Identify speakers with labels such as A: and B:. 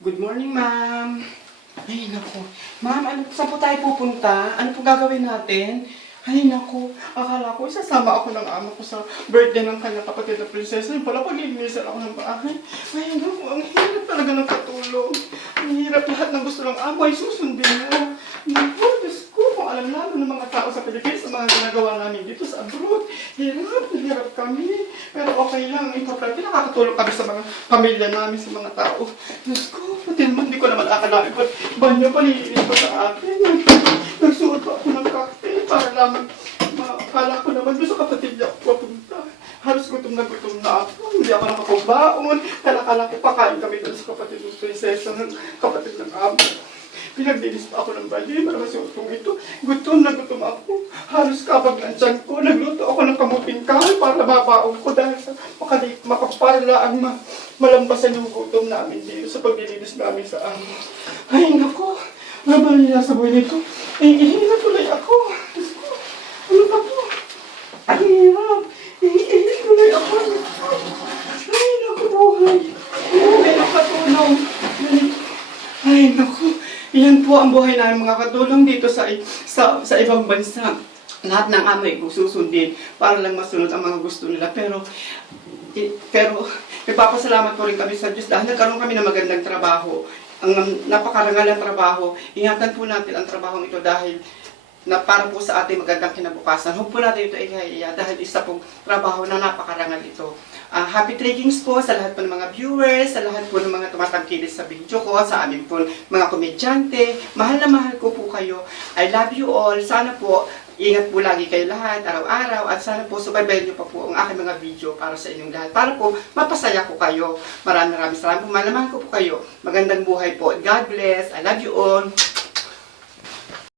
A: Good morning, ma'am. Ay, naku. Ma'am, ano, saan po tayo pupunta? Ano po gagawin natin? Ay, naku. Akala ko, isasama ako ng amo ko sa birthday ng kanyang kapatid na prinsesa. Yung pala, paglilinisan ako ng bahay. Ay, naku, ang hirap talaga ng katulong. Ang hirap lahat ng gusto ng amo ay susundin mo. Naku, Diyos ko, kung alam namin ng mga tao sa Pilipinas sa mga ginagawa namin dito sa abroad. Hirap, hirap kami. Pero okay lang, importante nakakatulong kami sa mga pamilya namin, sa mga tao. Diyos ko, pati naman hindi ko naman akalain pa. Banyo pa nilinis ko sa akin. Nagsuot pa ako ng cocktail para lang makakala ko naman sa kapatid niya ako papunta. Halos gutom na gutom na ako. Hindi ako nakapagbaon. Kaya akala ko pakain kami doon sa kapatid ng prinsesa ng kapatid ng amo. Pinaglinis pa ako ng bali para masuotong ito. Gutom na gutom ako. Halos kapag ng tiyan ko, nagluto ako ng kamuting kahoy para mabaon ko dahil sa makali, makapala ang ma, malambasan yung gutom namin dito sa paglilinis namin sa amo. Ay, naku. Ano ba nila sa buhay nito? Ay, na tuloy ako. Diyos. Ano ba po? Ang hirap. Iihi tuloy ako. Ay, naku buhay. May nakatulong. Ay, naku. Yan po ang buhay namin mga katulong dito sa sa sa ibang bansa. Lahat ng amo ay susundin para lang masunod ang mga gusto nila. Pero, pero, nagpapasalamat po rin kami sa Diyos dahil nagkaroon kami ng magandang trabaho. Ang napakarangal ng trabaho. Ingatan po natin ang trabaho ito dahil na para po sa ating magandang kinabukasan. Huwag po natin ito ihaya dahil isa pong trabaho na napakarangal ito. Ah, happy tradings po sa lahat po ng mga viewers, sa lahat po ng mga tumatangkilis sa video ko, sa amin po mga komedyante. Mahal na mahal ko po kayo. I love you all. Sana po Ingat po lagi kayo lahat, araw-araw, at sana po subaybayan niyo pa po ang aking mga video para sa inyong lahat. Para po mapasaya ko kayo. Maraming maraming salamat po. Malaman ko po kayo. Magandang buhay po. God bless. I love you all.